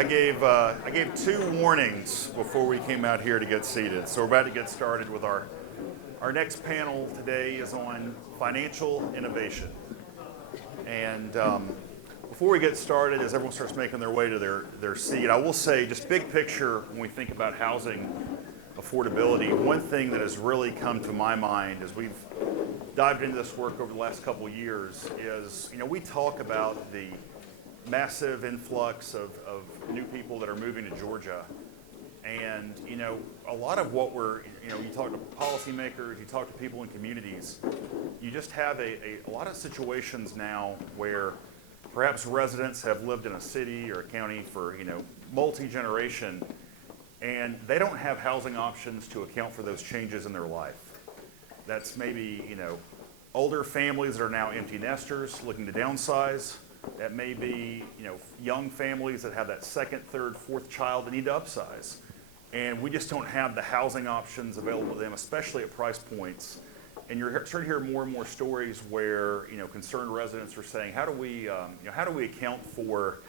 I gave 2 warnings before we came out here to get seated. So we're about to get started with our next panel today is on financial innovation. And before we get started, as everyone starts making their way to their seat, I will say just big picture when we think about housing affordability, one thing that has really come to my mind as we've dived into this work over the last couple of years is, we talk about the massive influx of new people that are moving to Georgia. And, a lot of what you talk to policymakers, you talk to people in communities, you just have a lot of situations now where perhaps residents have lived in a city or a county for, multi-generation, and they don't have housing options to account for those changes in their life. That's maybe, older families that are now empty nesters looking to downsize. That may be, young families that have that second, third, fourth child that need to upsize. And we just don't have the housing options available to them, especially at price points. And you're starting to hear more and more stories where, concerned residents are saying, how do we account for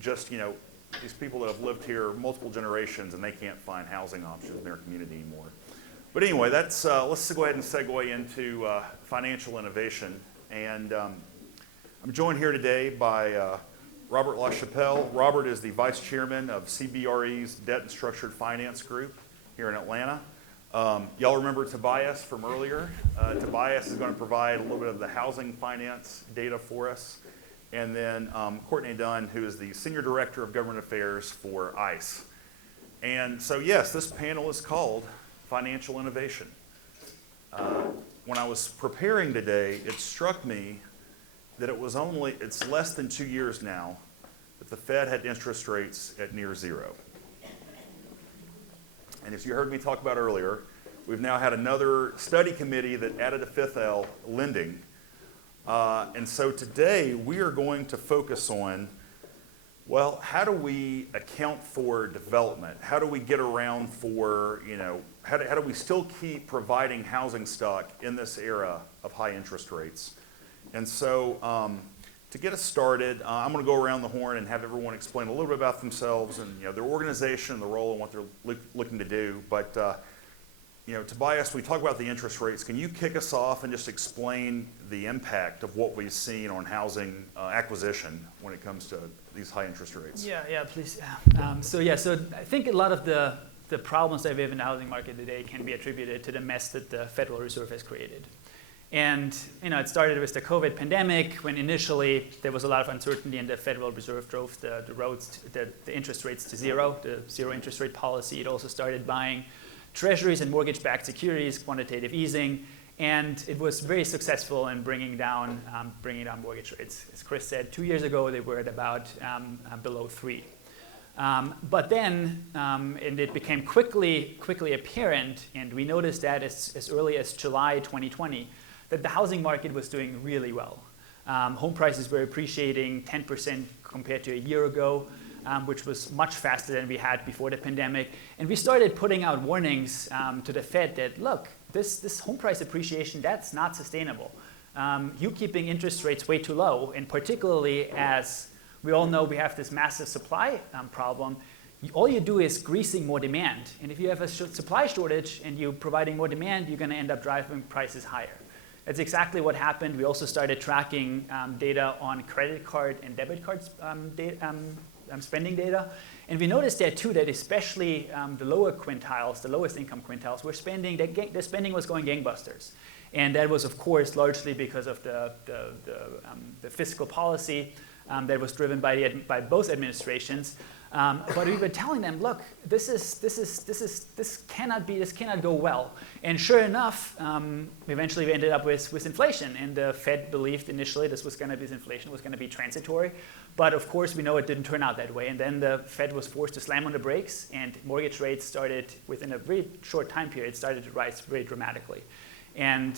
just, these people that have lived here multiple generations and they can't find housing options in their community anymore. But anyway, let's go ahead and segue into financial innovation. And I'm joined here today by Robert LaChapelle. Robert is the Vice Chairman of CBRE's Debt and Structured Finance Group here in Atlanta. Y'all remember Tobias from earlier. Tobias is going to provide a little bit of the housing finance data for us. And then Courtenay Dunn, who is the Senior Director of Government Affairs for ICE. And so yes, this panel is called Financial Innovation. When I was preparing today, it struck me that it's less than 2 years now that the Fed had interest rates at near zero. And as you heard me talk about earlier, we've now had another study committee that added a fifth L, lending. And so today we are going to focus on, well, how do we account for development? How do we get around for, how do we still keep providing housing stock in this era of high interest rates? And so to get us started, I'm going to go around the horn and have everyone explain a little bit about themselves and their organization, the role, and what they're looking to do. But Tobias, we talk about the interest rates. Can you kick us off and just explain the impact of what we've seen on housing acquisition when it comes to these high interest rates? Yeah, please. So I think a lot of the problems that we have in the housing market today can be attributed to the mess that the Federal Reserve has created. And it started with the COVID pandemic, when initially there was a lot of uncertainty and the Federal Reserve drove the interest rates to zero, the zero interest rate policy. It also started buying treasuries and mortgage-backed securities, quantitative easing, and it was very successful in bringing down mortgage rates. As Chris said, 2 years ago they were at about below 3. But then, and it became quickly apparent, and we noticed that as early as July 2020, that the housing market was doing really well. Home prices were appreciating 10% compared to a year ago, which was much faster than we had before the pandemic. And we started putting out warnings to the Fed that, look, this home price appreciation, that's not sustainable. You keeping interest rates way too low, and particularly as we all know we have this massive supply problem, all you do is greasing more demand. And if you have a supply shortage and you're providing more demand, you're going to end up driving prices higher. That's exactly what happened. We also started tracking data on credit card and debit cards spending data. And we noticed there too that especially the lower quintiles, the lowest income quintiles, were spending, their spending was going gangbusters. And that was, of course, largely because of the fiscal policy that was driven by both administrations. But we were telling them, look, this cannot go well. And sure enough, eventually we ended up with inflation, and the Fed believed initially this inflation was going to be transitory. But of course, we know it didn't turn out that way. And then the Fed was forced to slam on the brakes, and mortgage rates started, within a very short time period, started to rise very dramatically. And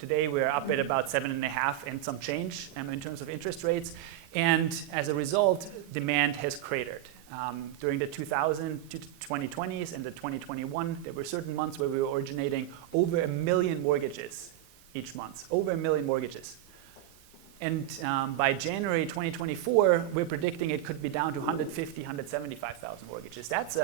today we're up at about 7.5 and some change in terms of interest rates. And as a result, demand has cratered. During the 2020s and the 2021, there were certain months where we were originating over 1 million mortgages each month, over 1 million mortgages. And by January 2024, we're predicting it could be down to 150, 175,000 mortgages. That's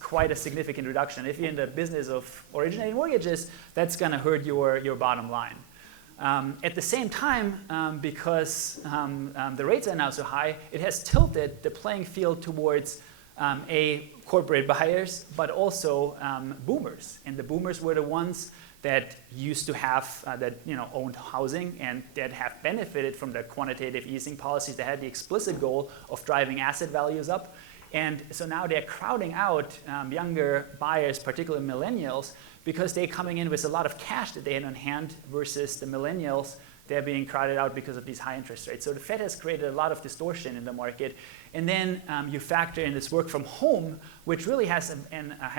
quite a significant reduction. If you're in the business of originating mortgages, that's going to hurt your bottom line. At the same time, because the rates are now so high, it has tilted the playing field towards corporate buyers, but also boomers. And the boomers were the ones that used to have, owned housing and that have benefited from the quantitative easing policies that had the explicit goal of driving asset values up. And so now they're crowding out younger buyers, particularly millennials, because they're coming in with a lot of cash that they had on hand versus the millennials. They're being crowded out because of these high interest rates. So the Fed has created a lot of distortion in the market. And then you factor in this work from home, which really has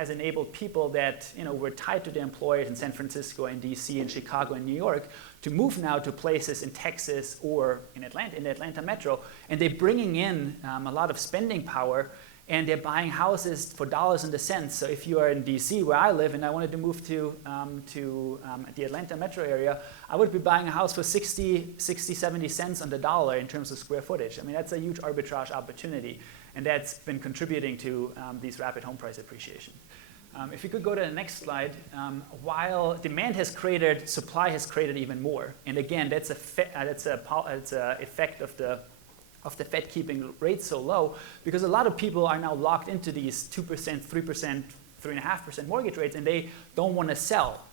enabled people that were tied to their employers in San Francisco and DC and Chicago and New York to move now to places in Texas or in the Atlanta metro. And they're bringing in a lot of spending power, and they're buying houses for dollars and the cents. So if you are in DC, where I live, and I wanted to move to the Atlanta metro area, I would be buying a house for 60, 70 cents on the dollar in terms of square footage. I mean, that's a huge arbitrage opportunity, and that's been contributing to these rapid home price appreciation. If you could go to the next slide, while demand has created, supply has created even more. And again, that's an effect of the Fed keeping rates so low, because a lot of people are now locked into these 2%, 3%, 3.5% mortgage rates, and they don't want to sell.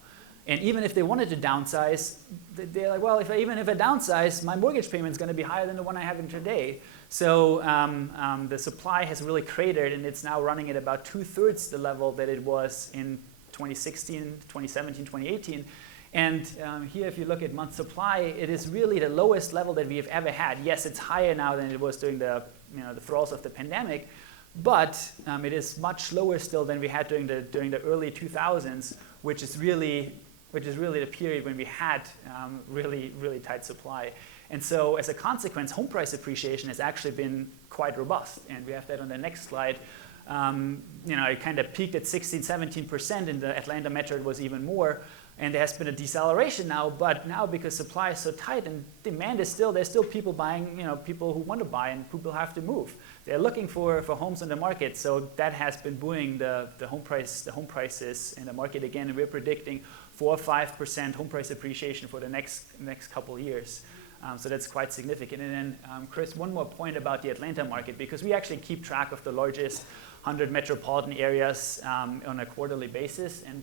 And even if they wanted to downsize, they're like, well, even if I downsize, my mortgage payment is going to be higher than the one I have in today. So the supply has really cratered, and it's now running at about 2/3 the level that it was in 2016, 2017, 2018. And here, if you look at month supply, it is really the lowest level that we have ever had. Yes, it's higher now than it was during the throes of the pandemic, but it is much lower still than we had during the early 2000s, which is really the period when we had really tight supply. And so, as a consequence, home price appreciation has actually been quite robust, and we have that on the next slide. It kind of peaked at 16, 17%. In the Atlanta metro, it was even more. And there has been a deceleration now, but now because supply is so tight and demand is there's still people buying, people who want to buy, and people have to move. They're looking for homes in the market, so that has been buoying the home prices in the market again, and we're predicting 4 or 5% home price appreciation for the next couple of years. So that's quite significant. And then, Chris, one more point about the Atlanta market, because we actually keep track of the largest 100 metropolitan areas on a quarterly basis, and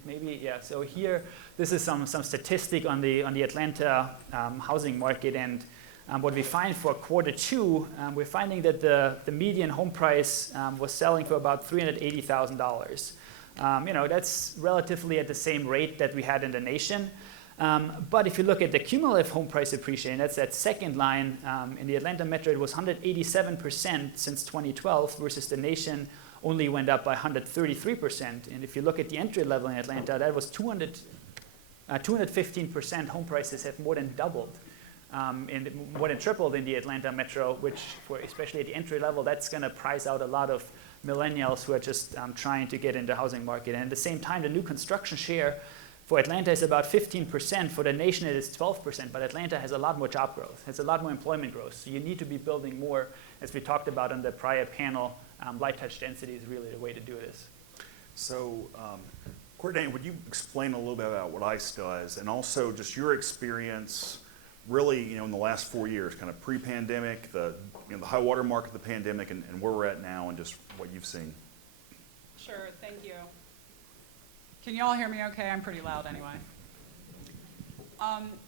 so here, this is some statistic on the Atlanta housing market, and what we find for Q2, we're finding that the median home price was selling for about $380,000. That's relatively at the same rate that we had in the nation. But if you look at the cumulative home price appreciation, that's that second line, in the Atlanta metro, it was 187% since 2012 versus the nation only went up by 133%. And if you look at the entry level in Atlanta, that was 215%. Home prices have more than doubled, and more than tripled in the Atlanta metro, which especially at the entry level, that's going to price out a lot of millennials who are just trying to get in the housing market. And at the same time, the new construction share for Atlanta is about 15%. For the nation, it is 12%. But Atlanta has a lot more job growth, has a lot more employment growth. So you need to be building more, as we talked about on the prior panel. Light touch density is really the way to do this. So, Courtenay, would you explain a little bit about what ICE does, and also just your experience, really, in the last 4 years, kind of pre-pandemic, the high water mark of the pandemic, and where we're at now, and just what you've seen? Sure, thank you. Can you all hear me okay? I'm pretty loud anyway.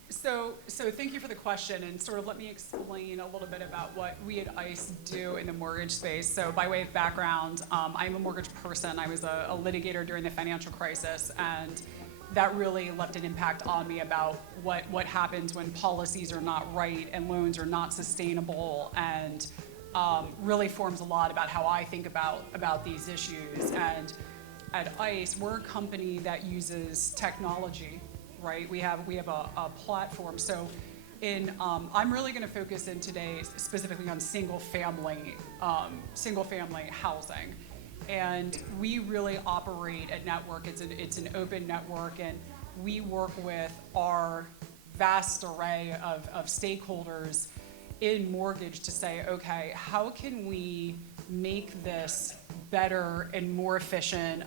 So thank you for the question, and sort of let me explain a little bit about what we at ICE do in the mortgage space. So by way of background, I'm a mortgage person. I was a litigator during the financial crisis, and that really left an impact on me about what happens when policies are not right and loans are not sustainable, and really forms a lot about how I think about these issues. And at ICE, we're a company that uses technology, right? We have a platform. So I'm really going to focus in today specifically on single family housing. And we really operate a network. It's an open network, and we work with our vast array of stakeholders in mortgage to say, okay, how can we make this better and more efficient?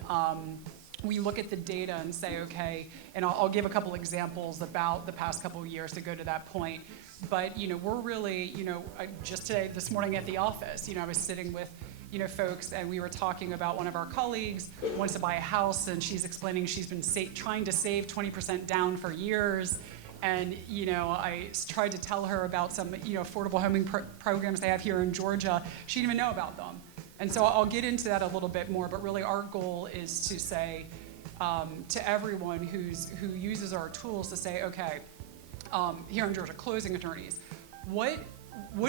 We look at the data and say, okay, and I'll give a couple examples about the past couple of years to go to that point. But we're really, just today, this morning at the office, I was sitting with, folks, and we were talking about one of our colleagues wants to buy a house, and she's explaining she's been trying to save 20% down for years. And I tried to tell her about some affordable homing programs they have here in Georgia. She didn't even know about them. And so I'll get into that a little bit more, but really our goal is to say to everyone who uses our tools to say, okay, here in Georgia, closing attorneys, what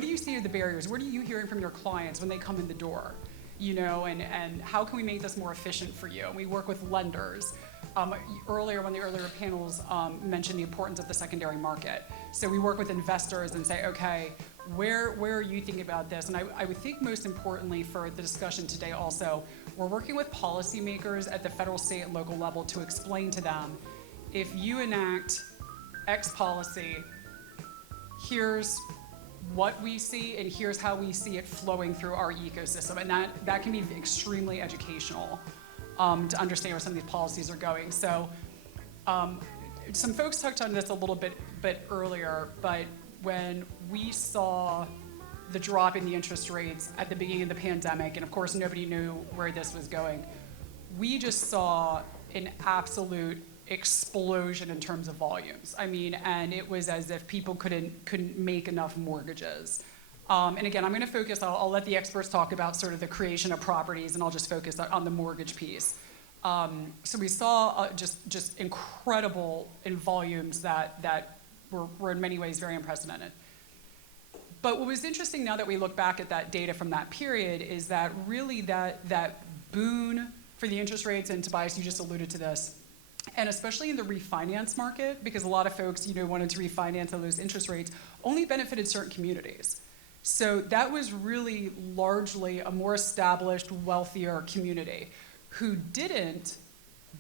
do you see are the barriers? What are you hearing from your clients when they come in the door? And how can we make this more efficient for you? And we work with lenders. Earlier, one of the earlier panels mentioned the importance of the secondary market. So we work with investors and say, okay, where are you thinking about this? And I would think most importantly for the discussion today also, we're working with policymakers at the federal, state, and local level to explain to them, if you enact X policy, here's what we see and here's how we see it flowing through our ecosystem. And that can be extremely educational to understand where some of these policies are going. So some folks touched on this a little bit earlier, but when we saw the drop in the interest rates at the beginning of the pandemic, and of course nobody knew where this was going, we just saw an absolute explosion in terms of volumes. I mean, and it was as if people couldn't make enough mortgages. And again, I'm going to focus, I'll let the experts talk about sort of the creation of properties, and I'll just focus on the mortgage piece. So we saw just incredible in volumes that were in many ways very unprecedented. But what was interesting now that we look back at that data from that period is that really that boon for the interest rates, and Tobias, you just alluded to this, and especially in the refinance market, because a lot of folks wanted to refinance at those interest rates, only benefited certain communities. So that was really largely a more established, wealthier community. Who didn't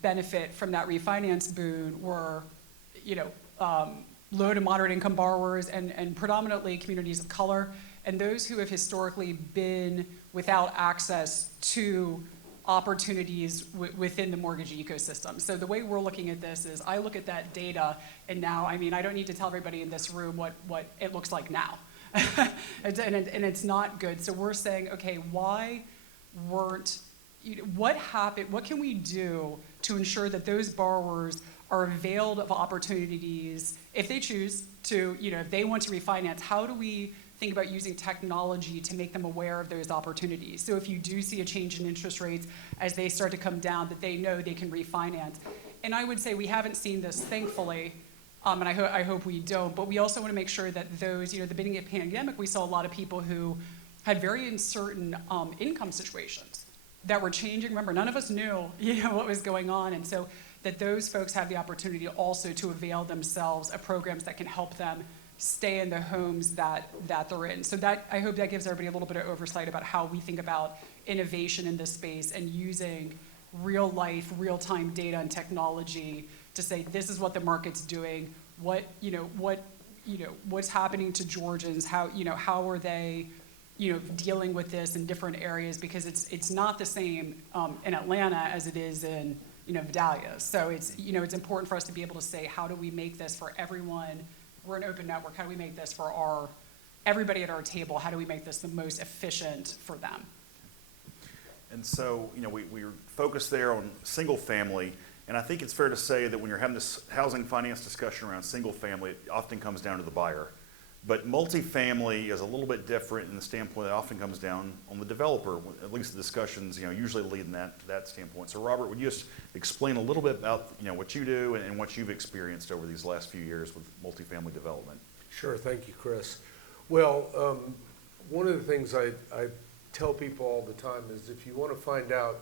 benefit from that refinance boon were, low to moderate income borrowers and predominantly communities of color, and those who have historically been without access to opportunities within the mortgage ecosystem. So the way we're looking at this is I look at that data, and now, I don't need to tell everybody in this room what it looks like now. and it's not good. So we're saying, okay, why weren't, what happened, what can we do to ensure that those borrowers are availed of opportunities if they choose to, if they want to refinance, how do we think about using technology to make them aware of those opportunities? So if you do see a change in interest rates as they start to come down, that they know they can refinance. And I would say we haven't seen this, thankfully, and I hope we don't, but we also want to make sure that those, the beginning of the pandemic, we saw a lot of people who had very uncertain income situations that were changing. Remember, none of us knew, what was going on, and so that those folks have the opportunity also to avail themselves of programs that can help them stay in the homes that they're in. So that, I hope that gives everybody a little bit of oversight about how we think about innovation in this space and using real life, real-time data and technology to say, this is what the market's doing, what's happening to Georgians, how are they, dealing with this in different areas, because it's not the same in Atlanta as it is in, Vidalia. So it's important for us to be able to say, how do we make this for everyone? We're an open network. How do we make this for everybody at our table? How do we make this the most efficient for them? And so, we're focused there on single family, and I think it's fair to say that when you're having this housing finance discussion around single family, it often comes down to the buyer. But multifamily is a little bit different in the standpoint that it often comes down on the developer, at least the discussions, usually lead in that standpoint. So Robert, would you just explain a little bit about, what you do and what you've experienced over these last few years with multifamily development? Sure, thank you, Chris. Well, one of the things I tell people all the time is if you want to find out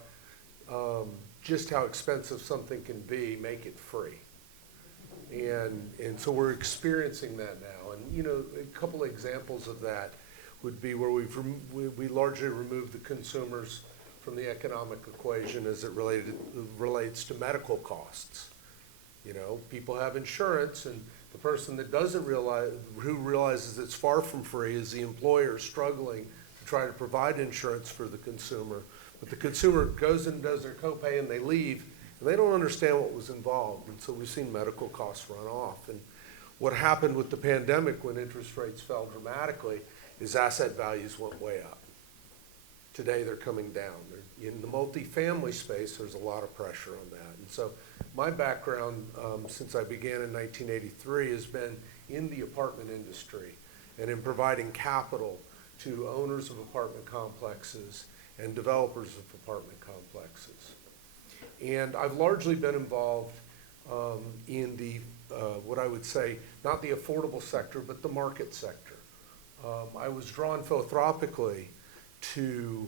just how expensive something can be, make it free. And so we're experiencing that now. And a couple of examples of that would be where we largely removed the consumers from the economic equation as it relates to medical costs. People have insurance, and The person that doesn't realize, who realizes it's far from free, is the employer struggling to try to provide insurance for the consumer. But the consumer goes and does their copay and they leave, and they don't understand what was involved. And so we've seen medical costs run off. And what happened with the pandemic when interest rates fell dramatically is asset values went way up. Today they're coming down. In the multifamily space, there's a lot of pressure on that. And so my background, since I began in 1983, has been in the apartment industry and in providing capital to owners of apartment complexes and developers of apartment complexes. And I've largely been involved in the, what I would say, not the affordable sector, but the market sector. I was drawn philanthropically to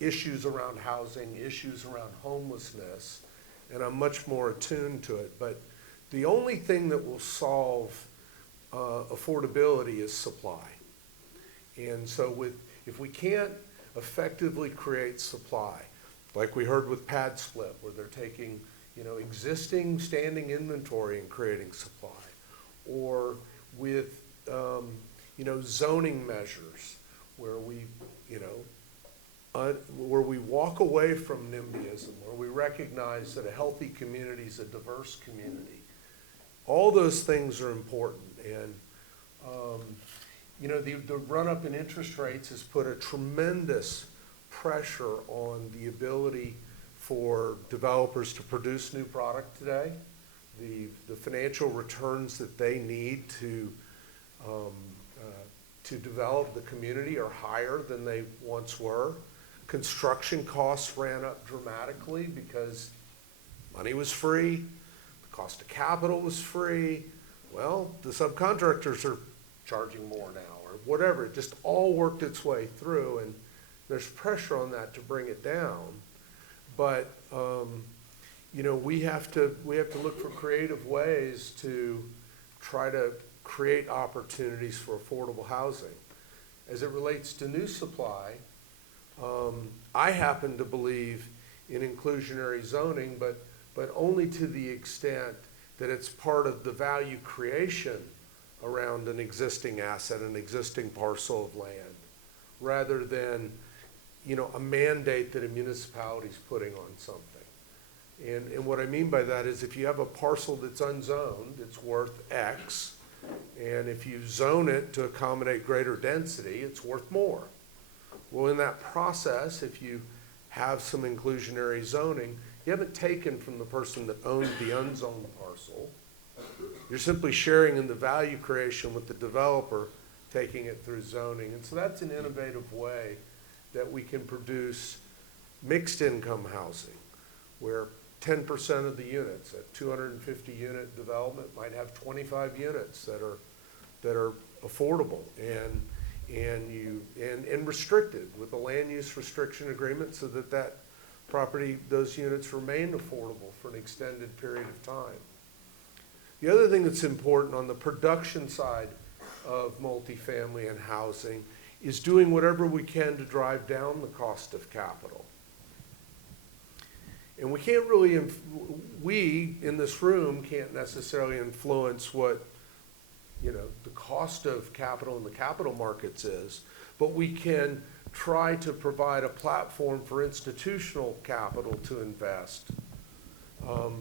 issues around housing, issues around homelessness, and I'm much more attuned to it. But the only thing that will solve affordability is supply. And so if we can't effectively create supply, like we heard with Pad Split, where they're taking existing standing inventory and creating supply, or with zoning measures where we walk away from NIMBYism, where we recognize that a healthy community is a diverse community. All those things are important. And the run-up in interest rates has put a tremendous pressure on the ability for developers to produce new product today. The financial returns that they need to develop the community are higher than they once were. Construction costs ran up dramatically because money was free, the cost of capital was free. Well, the subcontractors are charging more now, or whatever. It just all worked its way through, and there's pressure on that to bring it down. But we have to look for creative ways to try to create opportunities for affordable housing. As it relates to new supply, I happen to believe in inclusionary zoning, but only to the extent that it's part of the value creation around an existing asset, an existing parcel of land, rather than a mandate that a municipality is putting on something. And what I mean by that is if you have a parcel that's unzoned, it's worth X, and if you zone it to accommodate greater density, it's worth more. Well, in that process, if you have some inclusionary zoning, you haven't taken from the person that owned the unzoned parcel. You're simply sharing in the value creation with the developer, taking it through zoning. And so that's an innovative way that we can produce mixed income housing, where 10% of the units, a 250 unit development might have 25 units that are affordable and restricted with a land use restriction agreement, so that property, those units remain affordable for an extended period of time. The other thing that's important on the production side of multifamily and housing is doing whatever we can to drive down the cost of capital. And we can't really, we in this room can't necessarily influence what the cost of capital in the capital markets is, but we can try to provide a platform for institutional capital to invest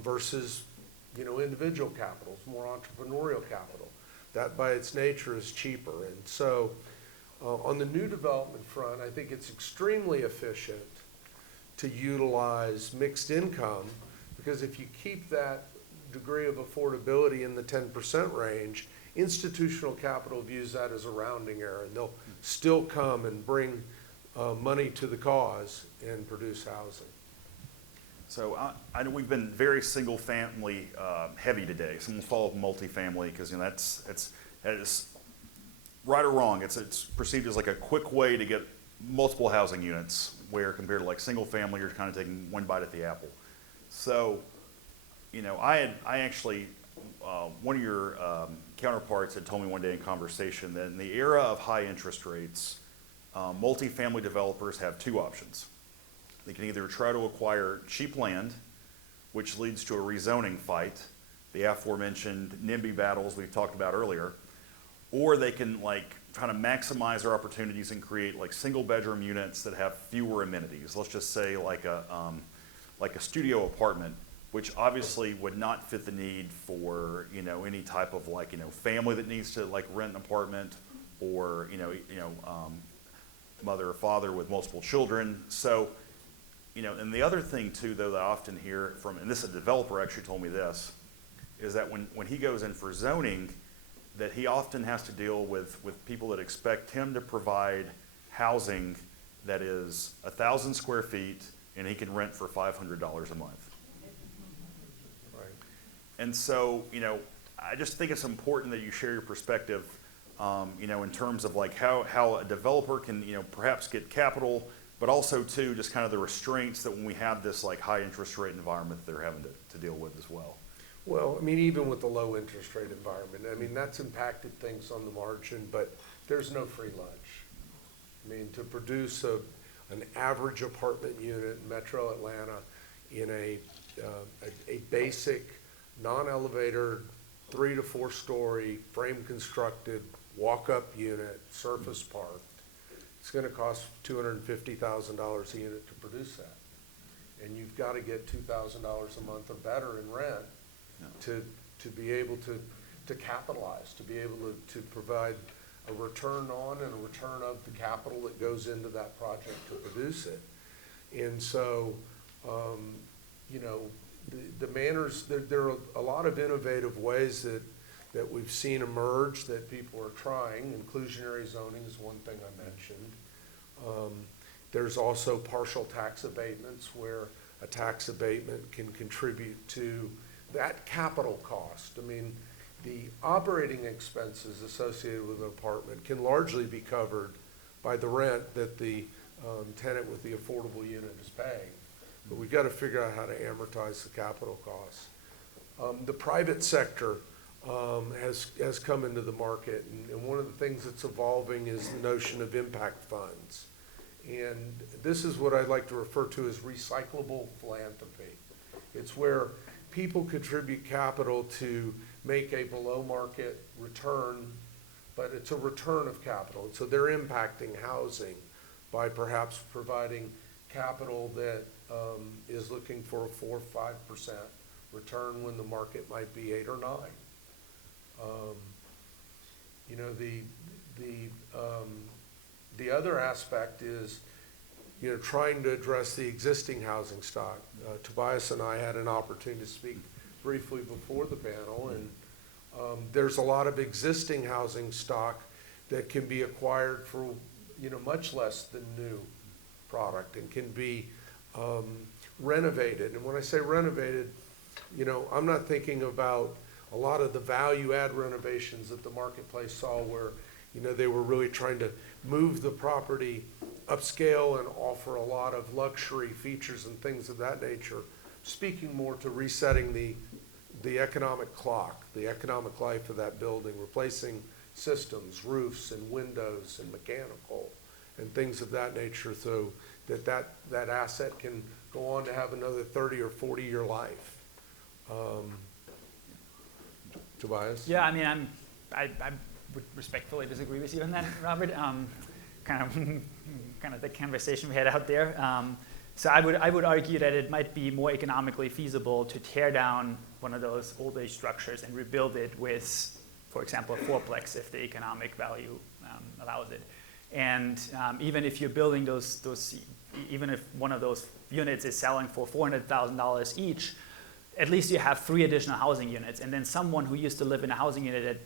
versus individual capital, more entrepreneurial capital. That by its nature is cheaper. And so on the new development front, I think it's extremely efficient to utilize mixed income, because if you keep that degree of affordability in the 10% range, institutional capital views that as a rounding error, and they'll still come and bring money to the cause and produce housing. So I know we've been very single family heavy today. So we'll follow up multifamily because that is right or wrong. It's perceived as like a quick way to get multiple housing units, where compared to like single family, you're kind of taking one bite at the apple. So, I actually one of your counterparts had told me one day in conversation that in the era of high interest rates, multifamily developers have two options. They can either try to acquire cheap land, which leads to a rezoning fight, the aforementioned NIMBY battles we've talked about earlier, or they can like try to maximize their opportunities and create like single bedroom units that have fewer amenities. Let's just say like a studio apartment, which obviously would not fit the need for, you know, any type of like, you know, family that needs to like rent an apartment, or mother or father with multiple children. So, you know, and the other thing too, though, that I often hear from, and this, a developer actually told me this, is that when he goes in for zoning, that he often has to deal with people that expect him to provide housing that is 1,000 square feet and he can rent for $500 a month. Right. And so, you know, I just think it's important that you share your perspective, you know, in terms of like how a developer can, you know, perhaps get capital, but also too, just kind of the restraints that when we have this like high interest rate environment that they're having to deal with as well. Well, I mean, even with the low interest rate environment, I mean, that's impacted things on the margin, but there's no free lunch. I mean, to produce an average apartment unit in Metro Atlanta in a basic, non-elevator, 3 to 4 story, frame constructed, walk-up unit, surface parked, it's gonna cost $250,000 a unit to produce that. And you've gotta get $2,000 a month or better in rent to be able to capitalize, to be able to provide a return on and a return of the capital that goes into that project to produce it. And so, you know, the manners, there are a lot of innovative ways that we've seen emerge that people are trying. Inclusionary zoning is one thing I mentioned. There's also partial tax abatements where a tax abatement can contribute to that capital cost. I mean, the operating expenses associated with an apartment can largely be covered by the rent that the tenant with the affordable unit is paying. But we've got to figure out how to amortize the capital costs. The private sector has come into the market, and one of the things that's evolving is the notion of impact funds. And this is what I'd like to refer to as recyclable philanthropy. It's where people contribute capital to make a below market return, but it's a return of capital. And so they're impacting housing by perhaps providing capital that is looking for a 4 or 5% return when the market might be 8 or 9. You know, the other aspect is, you know, trying to address the existing housing stock. Tobias and I had an opportunity to speak briefly before the panel, and there's a lot of existing housing stock that can be acquired for, you know, much less than new product and can be renovated. And when I say renovated, you know, I'm not thinking about a lot of the value add renovations that the marketplace saw where, you know, they were really trying to move the property upscale and offer a lot of luxury features and things of that nature, speaking more to resetting the economic clock, the economic life of that building, replacing systems, roofs and windows and mechanical and things of that nature, so that asset can go on to have another 30 or 40 year life. Tobias? Yeah, I mean, I would respectfully disagree with you on that, Robert. Kind of the conversation we had out there. So I would argue that it might be more economically feasible to tear down one of those old age structures and rebuild it with, for example, a fourplex if the economic value allows it. And even if you're building those, even if one of those units is selling for $400,000 each, at least you have 3 additional housing units. And then someone who used to live in a housing unit that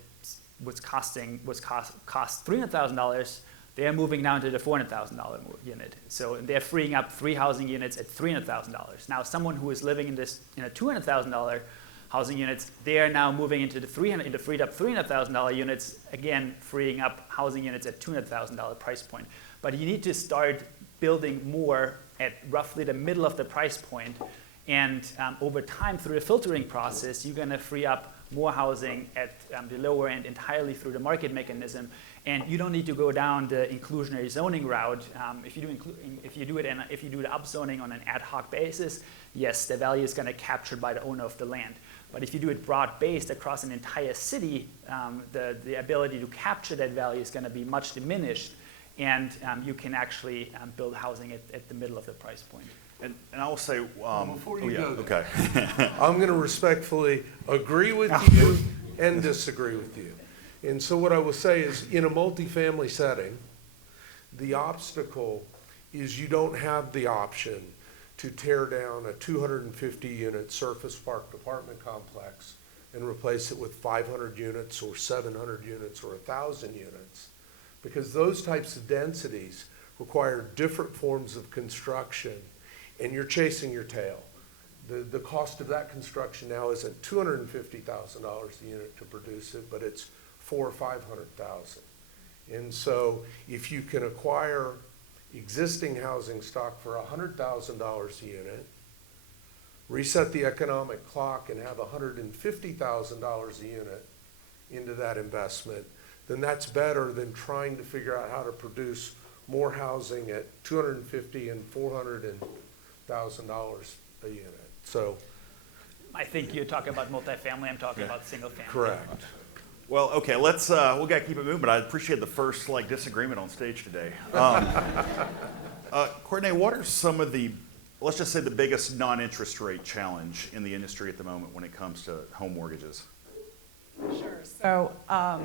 cost $300,000, they are moving now into the $400,000 unit. So they're freeing up 3 housing units at $300,000. Now someone who is living in a $200,000 housing units, they are now moving into the freed up $300,000 units, again freeing up housing units at $200,000 price point. But you need to start building more at roughly the middle of the price point, And over time, through the filtering process, you're going to free up more housing at the lower end entirely through the market mechanism. And you don't need to go down the inclusionary zoning route. If you do the upzoning on an ad hoc basis, yes, the value is going to be captured by the owner of the land. But if you do it broad-based across an entire city, the ability to capture that value is going to be much diminished, and you can actually build housing at the middle of the price point. And I will say, Before you go okay. I'm going to respectfully agree with you and disagree with you. And so what I will say is, in a multifamily setting, the obstacle is you don't have the option to tear down a 250-unit surface parked apartment complex and replace it with 500 units or 700 units or 1,000 units, because those types of densities require different forms of construction, and you're chasing your tail. The cost of that construction now isn't $250,000 a unit to produce it, but it's $400,000 or $500,000. And so if you can acquire existing housing stock for $100,000 a unit, reset the economic clock and have $150,000 a unit into that investment, then that's better than trying to figure out how to produce more housing at $250,000 and $400,000 a unit. So, I think you're talking about multifamily, I'm talking about single family. correct. Well, okay, let's, we got to keep it moving, but I appreciate the first disagreement on stage today. Courtenay, what are some of the, let's just say the biggest non-interest rate challenge in the industry at the moment when it comes to home mortgages? Sure. So I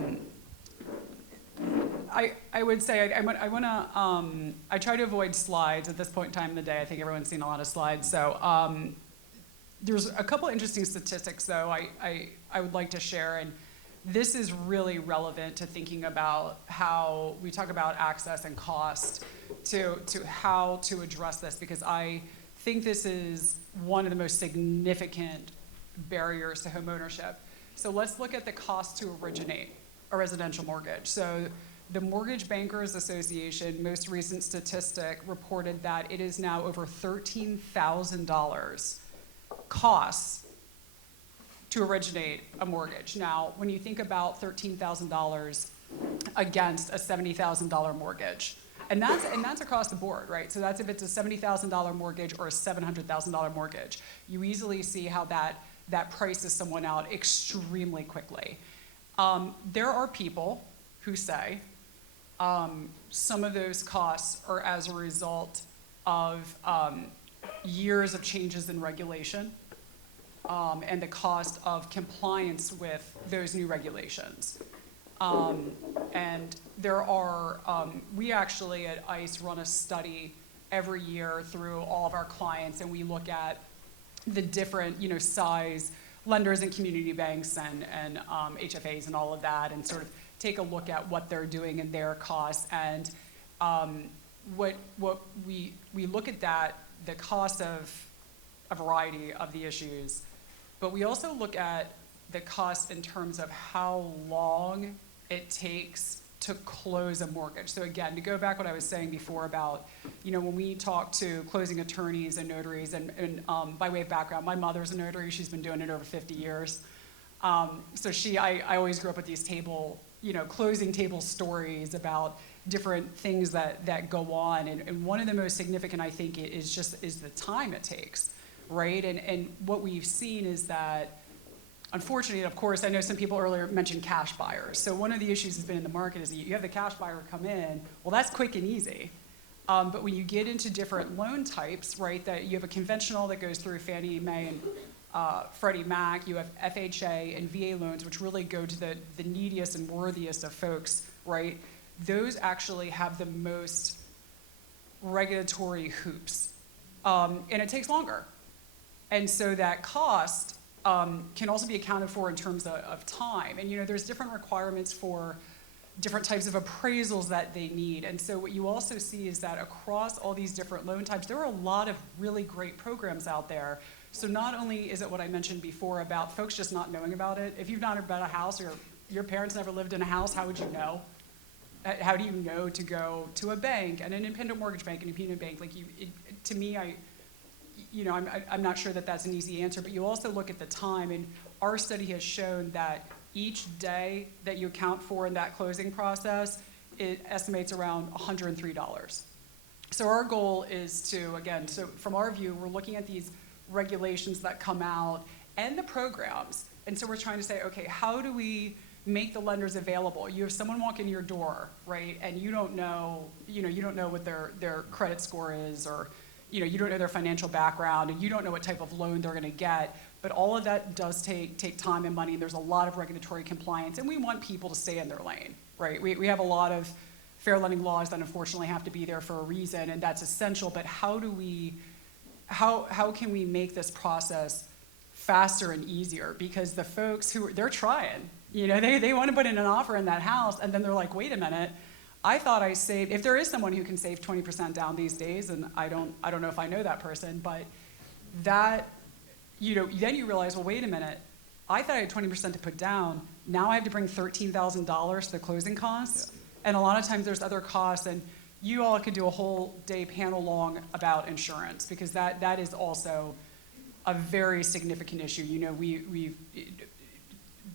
would say I try to avoid slides at this point in time in the day. I think everyone's seen a lot of slides. So there's a couple interesting statistics, though, I would like to share. And this is really relevant to thinking about how we talk about access and cost to how to address this, because I think this is one of the most significant barriers to home ownership. So let's look at the cost to originate a residential mortgage. So the Mortgage Bankers Association most recent statistic reported that it is now over $13,000 costs to originate a mortgage. Now, when you think about $13,000 against a $70,000 mortgage, and that's across the board, right? So that's if it's a $70,000 mortgage or a $700,000 mortgage. You easily see how that prices someone out extremely quickly. There are people who say some of those costs are as a result of years of changes in regulation and the cost of compliance with those new regulations. And there are, we actually at ICE run a study every year through all of our clients, and we look at the different, size lenders and community banks and HFAs and all of that, and sort of take a look at what they're doing and their costs. And what we look at that, the cost of a variety of the issues, but we also look at the cost in terms of how long it takes to close a mortgage. So again, to go back what I was saying before about, when we talk to closing attorneys and notaries, and by way of background, my mother's a notary. She's been doing it over 50 years. So I always grew up with these closing table stories about different things that go on. And one of the most significant, I think, is the time it takes, right? And what we've seen is that, unfortunately, of course, I know some people earlier mentioned cash buyers. So one of the issues has been in the market is that you have the cash buyer come in. Well, that's quick and easy. But when you get into different loan types, right, that you have a conventional that goes through Fannie Mae and Freddie Mac, you have FHA and VA loans, which really go to the neediest and worthiest of folks, right? Those actually have the most regulatory hoops. And it takes longer. And so that cost can also be accounted for in terms of time. And there's different requirements for different types of appraisals that they need. And so what you also see is that across all these different loan types, there are a lot of really great programs out there. So not only is it what I mentioned before about folks just not knowing about it. If you've not bought a house or your parents never lived in a house, how would you know? How do you know to go to a bank, an independent mortgage bank, an independent bank? To me, I'm not sure that that's an easy answer, but you also look at the time, and our study has shown that each day that you account for in that closing process, it estimates around $103. So our goal is to, again, so from our view, we're looking at these regulations that come out and the programs. And so we're trying to say, okay, how do we make the lenders available? You have someone walk in your door, right, and you don't know what their credit score is, or you don't know their financial background, and you don't know what type of loan they're going to get. But all of that does take time and money, and there's a lot of regulatory compliance, and we want people to stay in their lane, right? We have a lot of fair lending laws that unfortunately have to be there for a reason, and that's essential. But how can we make this process faster and easier? Because the folks they're trying, they want to put in an offer in that house, and then they're like, wait a minute, I thought I saved, if there is someone who can save 20% down these days, and I don't know if I know that person, but that, then you realize, well, wait a minute, I thought I had 20% to put down, now I have to bring $13,000 to the closing costs, and a lot of times there's other costs, and you all could do a whole day panel long about insurance, because that is also a very significant issue.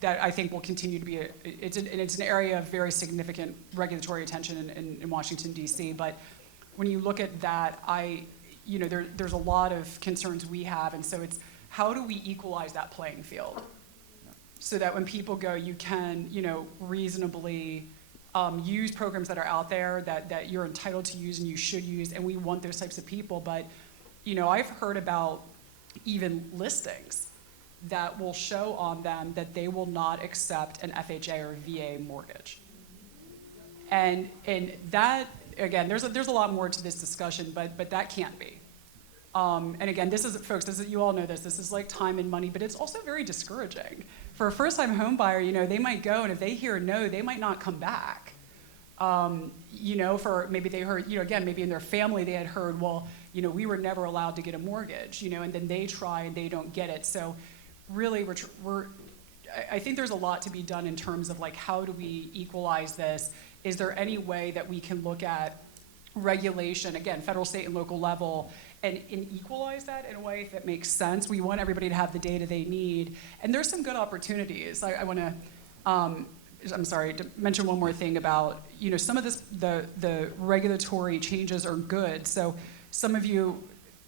That I think will continue to be it's an area of very significant regulatory attention in Washington, D.C. But when you look at that, there's a lot of concerns we have, and so it's how do we equalize that playing field so that when people go, you can reasonably use programs that are out there that you're entitled to use and you should use, and we want those types of people. But I've heard about even listings that will show on them that they will not accept an FHA or VA mortgage. And that, again, there's a lot more to this discussion, but that can't be. And again, folks, you all know this is like time and money, but it's also very discouraging. For a first-time home buyer, they might go, and if they hear no, they might not come back. For maybe they heard, again, maybe in their family they had heard, well, we were never allowed to get a mortgage, and then they try and they don't get it. So really, I think there's a lot to be done in terms of like, how do we equalize this? Is there any way that we can look at regulation, again, federal, state, and local level, and equalize that in a way that makes sense? We want everybody to have the data they need, and there's some good opportunities. I want to, I'm sorry, to mention one more thing about, some of the regulatory changes are good. So some of you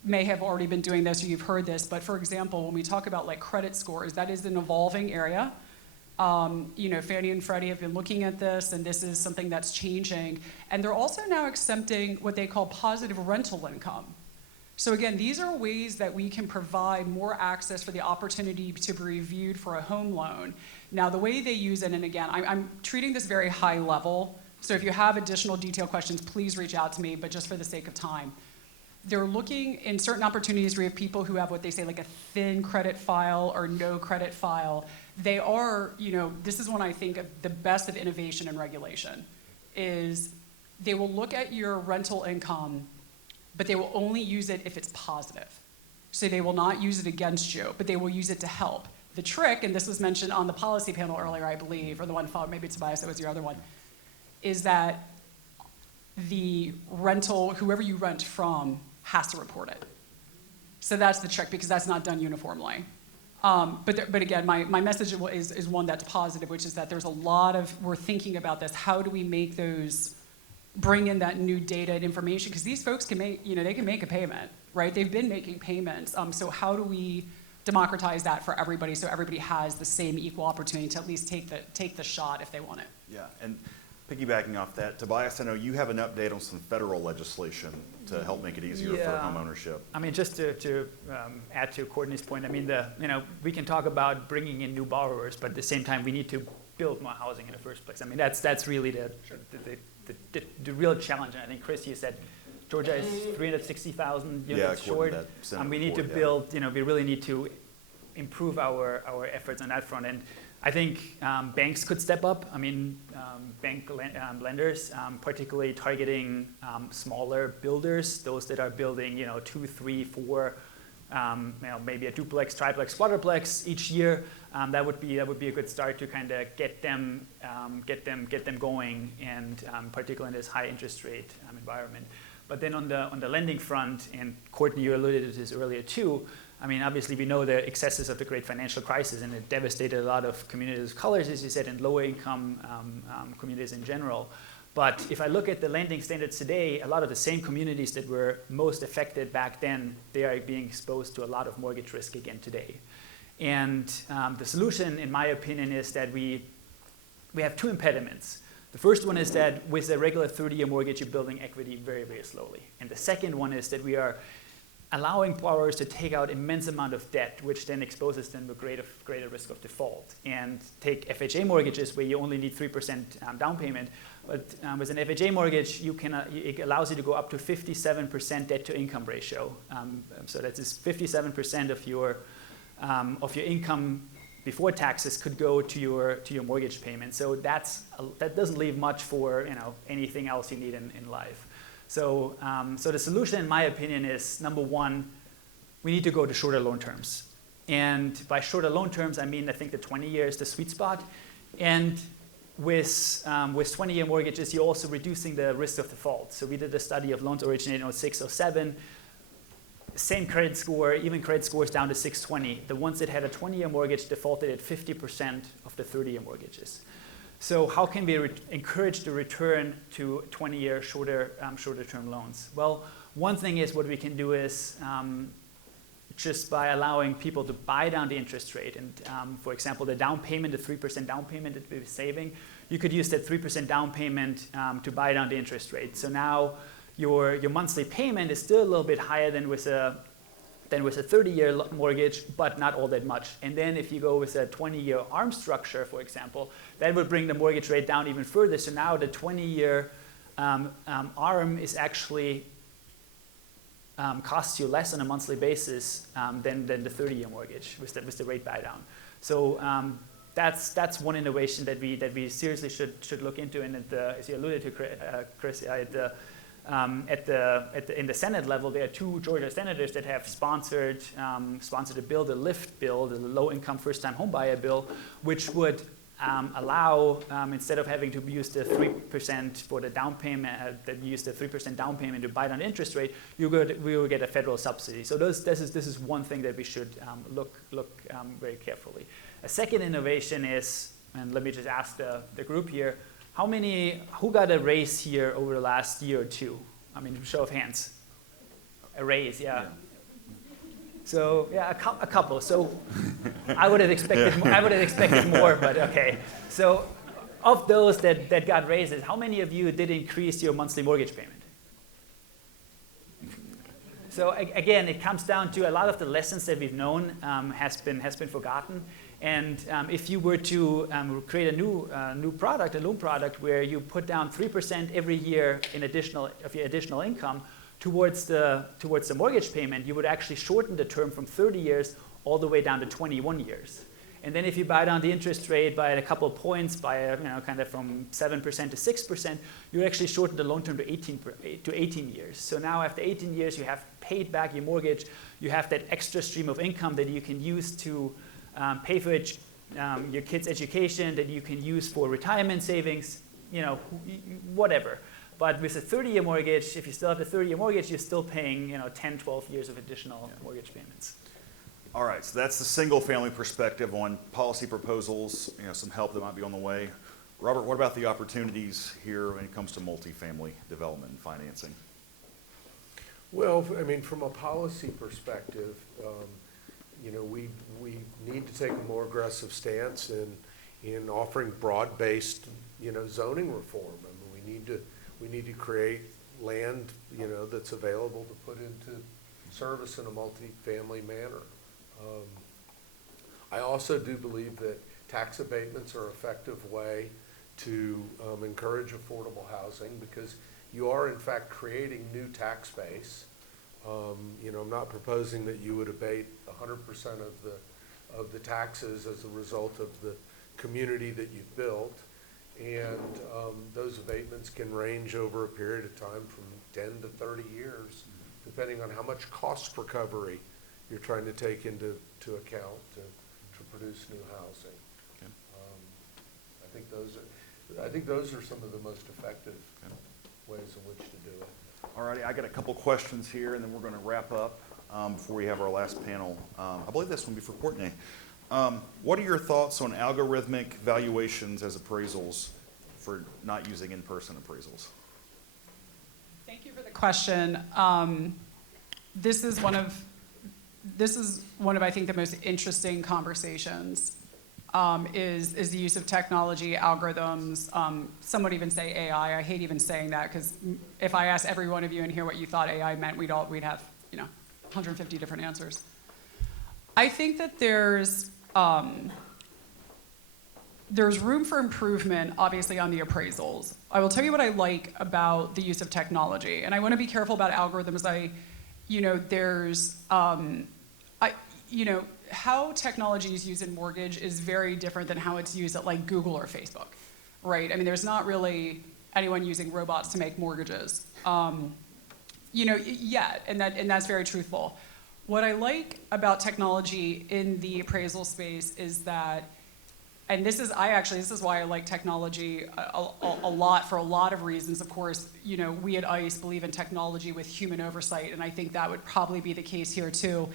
may have already been doing this or you've heard this, but for example, when we talk about like credit scores, that is an evolving area. Fannie and Freddie have been looking at this, and this is something that's changing. And they're also now accepting what they call positive rental income. So again, these are ways that we can provide more access for the opportunity to be reviewed for a home loan. Now, the way they use it, and again, I'm treating this very high level, so if you have additional detailed questions, please reach out to me, but just for the sake of time. They're looking in certain opportunities where you have people who have what they say like a thin credit file or no credit file. They are, this is when I think of the best of innovation and regulation, is they will look at your rental income, but they will only use it if it's positive. So they will not use it against you, but they will use it to help. The trick, and this was mentioned on the policy panel earlier, I believe, or the one followed, maybe Tobias, that was your other one, is that the rental, whoever you rent from, has to report it. So that's the trick, because that's not done uniformly. But again, my message is one that's positive, which is that there's a lot of, we're thinking about this, how do we make those, bring in that new data and information, because these folks can make, they can make a payment, right? They've been making payments. So how do we democratize that for everybody so everybody has the same equal opportunity to at least take the shot if they want it? Yeah, and piggybacking off that, Tobias, I know you have an update on some federal legislation to help make it easier for home ownership. I mean, just to add to Courtney's point, I mean, we can talk about bringing in new borrowers, but at the same time, we need to build more housing in the first place. I mean, that's really the real challenge. And I think, Chris, you said Georgia is 360,000 units short. And we need to build, we really need to improve our efforts on that front. And I think banks could step up. I mean, bank lenders, particularly targeting smaller builders, those that are building, 2, 3, 4, maybe a duplex, triplex, quadruplex each year. That would be a good start to kind of get them going, and particularly in this high interest rate environment. But then on the lending front, and Courtney, you alluded to this earlier too, I mean, obviously we know the excesses of the great financial crisis, and it devastated a lot of communities of colors, as you said, and lower income communities in general. But if I look at the lending standards today, a lot of the same communities that were most affected back then, they are being exposed to a lot of mortgage risk again today. And the solution, in my opinion, is that we have two impediments. The first one is that with a regular 30-year mortgage, you're building equity very, very slowly. And the second one is that we are allowing borrowers to take out immense amount of debt, which then exposes them to greater risk of default. And take FHA mortgages where you only need 3% down payment. But with an FHA mortgage, it allows you to go up to 57% debt to income ratio. So that is 57% of your income before taxes could go to your mortgage payment. So that doesn't leave much for anything else you need in life. So the solution, in my opinion, is number one, we need to go to shorter loan terms. And by shorter loan terms, I mean I think the 20-year is the sweet spot. And with 20-year mortgages, you're also reducing the risk of default. So we did a study of loans originated in 06, 07. Same credit score, even credit scores down to 620. The ones that had a 20-year mortgage defaulted at 50% of the 30-year mortgages. So how can we encourage the return to 20-year shorter term loans? Well, one thing is what we can do is just by allowing people to buy down the interest rate. And for example, the down payment, the 3% down payment that we're saving, you could use that 3% down payment to buy down the interest rate. So now your monthly payment is still a little bit higher than with a 30-year mortgage, but not all that much. And then if you go with a 20-year ARM structure, for example, that would bring the mortgage rate down even further. So now the 20-year ARM is actually costs you less on a monthly basis than the 30-year mortgage with the rate buy down. So that's one innovation that we seriously should look into. And as you alluded to, Chris, in the Senate level, there are two Georgia senators that have sponsored a bill, the LIFT bill, the low-income first-time homebuyer bill, which would allow, instead of having to use the 3% for the down payment, that you use the 3% down payment to buy down interest rate, we will get a federal subsidy. So this is one thing that we should look very carefully. A second innovation is, and let me just ask the group here, who got a raise here over the last year or two? I mean, show of hands. A raise, yeah. So yeah, a couple. So I would have expected more, but okay. So of those that got raises, how many of you did increase your monthly mortgage payment? So again, it comes down to a lot of the lessons that we've known has been forgotten. And if you were to create a new product, a loan product, where you put down 3% every year of your additional income towards the mortgage payment, you would actually shorten the term from 30 years all the way down to 21 years. And then if you buy down the interest rate by a couple of points, kind of from 7% to 6%, you actually shorten the loan term to 18 years. So now after 18 years, you have paid back your mortgage. You have that extra stream of income that you can use to pay for your kids' education, that you can use for retirement savings, whatever. But with a 30-year mortgage, if you still have a 30-year mortgage, you're still paying 10, 12 years of additional mortgage payments. All right, so that's the single-family perspective on policy proposals, some help that might be on the way. Robert, what about the opportunities here when it comes to multifamily development and financing? Well, I mean, from a policy perspective, we need to take a more aggressive stance in offering broad-based, zoning reform. I mean, we need to create land, that's available to put into service in a multifamily manner. I also do believe that tax abatements are an effective way to encourage affordable housing, because you are in fact creating new tax base. I'm not proposing that you would abate 100% of the taxes as a result of the community that you've built. And those abatements can range over a period of time from 10 to 30 years, depending on how much cost recovery you're trying to take into account to produce new housing. Okay. I think those are some of the most effective ways in which to do it. All righty, I got a couple questions here, and then we're going to wrap up before we have our last panel. I believe this one will be for Courtenay. What are your thoughts on algorithmic valuations as appraisals for not using in-person appraisals? Thank you for the question. This is one of I think the most interesting conversations. Is the use of technology, algorithms, some would even say AI. I hate even saying that because if I asked every one of you in here what you thought AI meant, we'd have 150 different answers. I think that there's room for improvement, obviously, on the appraisals. I will tell you what I like about the use of technology, and I want to be careful about algorithms. How technology is used in mortgage is very different than how it's used at like Google or Facebook, right? I mean, there's not really anyone using robots to make mortgages, yet, and that's very truthful. What I like about technology in the appraisal space is that, and this is why I like technology a lot for a lot of reasons. Of course, we at ICE believe in technology with human oversight, and I think that would probably be the case here too.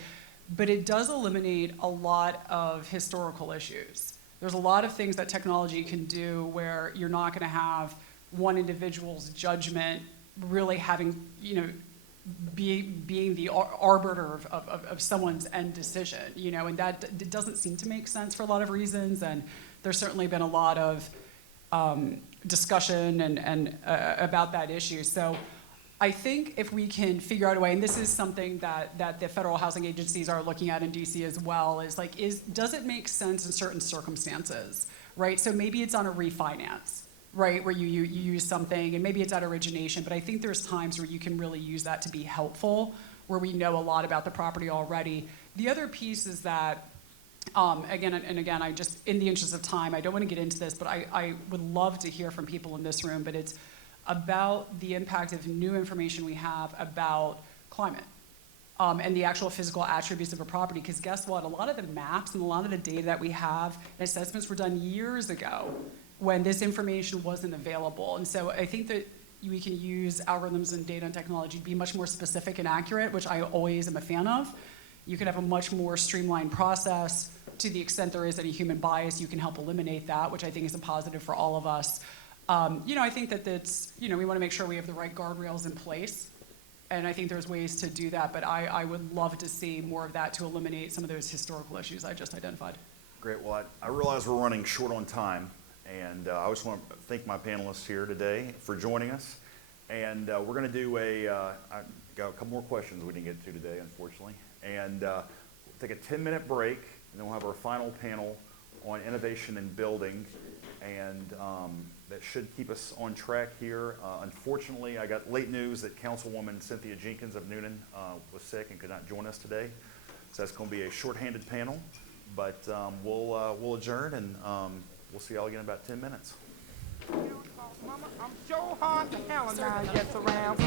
But it does eliminate a lot of historical issues. There's a lot of things that technology can do where you're not going to have one individual's judgment really having, being the arbiter of someone's end decision, and that it doesn't seem to make sense for a lot of reasons. And there's certainly been a lot of discussion and about that issue. So I think if we can figure out a way, and this is something that the federal housing agencies are looking at in DC as well, does it make sense in certain circumstances, right? So maybe it's on a refinance, right, where you use something, and maybe it's at origination, but I think there's times where you can really use that to be helpful, where we know a lot about the property already. The other piece is that, again, I just, in the interest of time, I don't want to get into this, but I would love to hear from people in this room, but it's about the impact of new information we have about climate and the actual physical attributes of a property. Because guess what? A lot of the maps and a lot of the data that we have and assessments were done years ago when this information wasn't available. And so I think that we can use algorithms and data and technology to be much more specific and accurate, which I always am a fan of. You can have a much more streamlined process. To the extent there is any human bias, you can help eliminate that, which I think is a positive for all of us. I think that we want to make sure we have the right guardrails in place, and I think there's ways to do that, but I would love to see more of that to eliminate some of those historical issues I just identified. Great. Well, I realize we're running short on time, and I just want to thank my panelists here today for joining us. And we're going to do I got a couple more questions we didn't get to today, unfortunately. And we'll take a 10-minute break, and then we'll have our final panel on innovation in building. And that should keep us on track here. Unfortunately, I got late news that Councilwoman Cynthia Jenkins of Noonan was sick and could not join us today. So that's going to be a shorthanded panel, but we'll adjourn, and we'll see y'all again in about 10 minutes. Mama, I'm so hard to hell and I gets around.